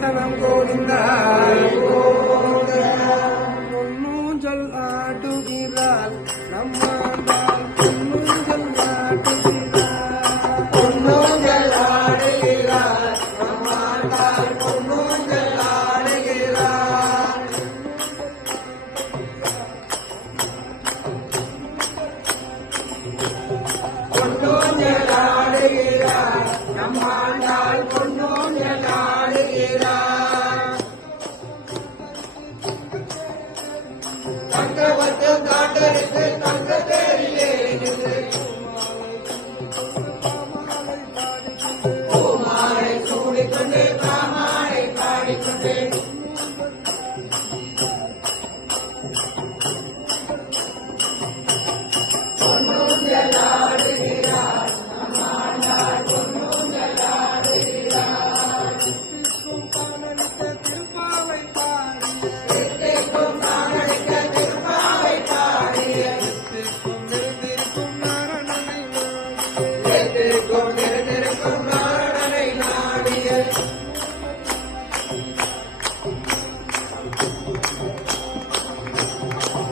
கீர்த்தனம் கோவிந்தா பொன்னூஞ்சல் ஆடுகிறாள் நம்மாண்டால் பொன்னூஞ்சல் ஆடுகிறாள் பொன்னூஞ்சல் ஆடுகிறாள் நம்மாண்டால் பொன்னூஞ்சல் ஆடுகிறாள் பொன்னூஞ்சல் ஆடுகிறாள் நம்மாண்டால் பொன்னூஞ்சல் ஆடுகிறாள் தங்கவத்து காட்டெடுத்து தங்க தேரிலே பூமாலை சூடிக்கொண்டு காமாலை பாடிக்கொண்டு பொன்னூஞ்சல் ஆடுகிறாள் நம்மாண்டாள் பொன்னூஞ்சல் ஆடுகிறாள் திருப்பாவை பாடிய திருக்கும் நாரணனை நாடிய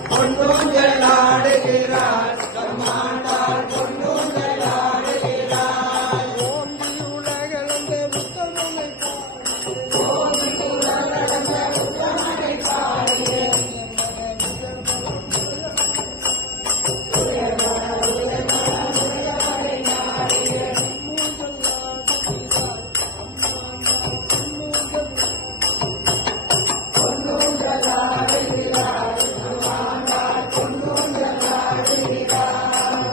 பொன்னூஞ்சல் ஆடுகிறாள் நம்மாண்டாள் பொன்னூஞ்சல் ஆடுகிறாள் ஓங்கி உலகளந்த உத்தமனை பாடிய பொன்னூஞ்சல் ஆடுகிறாள் நம்மாண்டாள் பொன்னூஞ்சல் ஆடுகிறாள்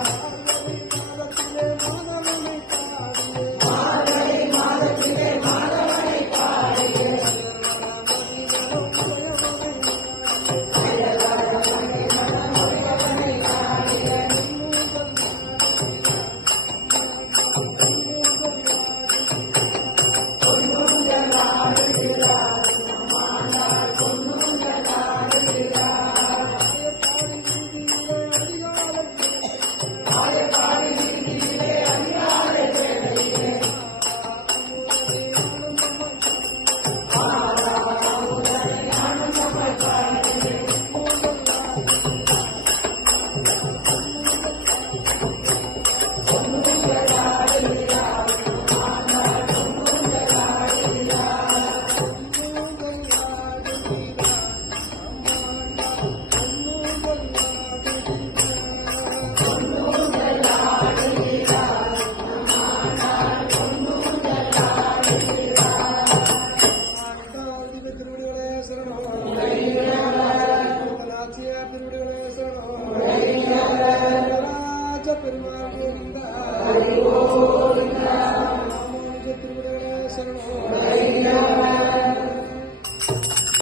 மார்கழி மாதத்திலே மாதவனை பாடிய பொன்னூஞ்சல் ஆடுகிறாள் நம்மாண்டாள் பொன்னூஞ்சல் ஆடுகிறாள் பாடி வீதியிலே அதிகாலை வேளையிலே ஆனந்தமாய் பாடியே பொன்னூஞ்சல் ஆடுகிறாள் நம்மாண்டாள் பொன்னூஞ்சல் ஆடுகிறாள் பொன்னூஞ்சல் ஆடுகிறாள் நம்மாண்டாள் பொன்னூஞ்சல் ஆடுகிறாள் திருவிடுகளே சரணம் திருவிடுகளே சரணம் பெருமாள்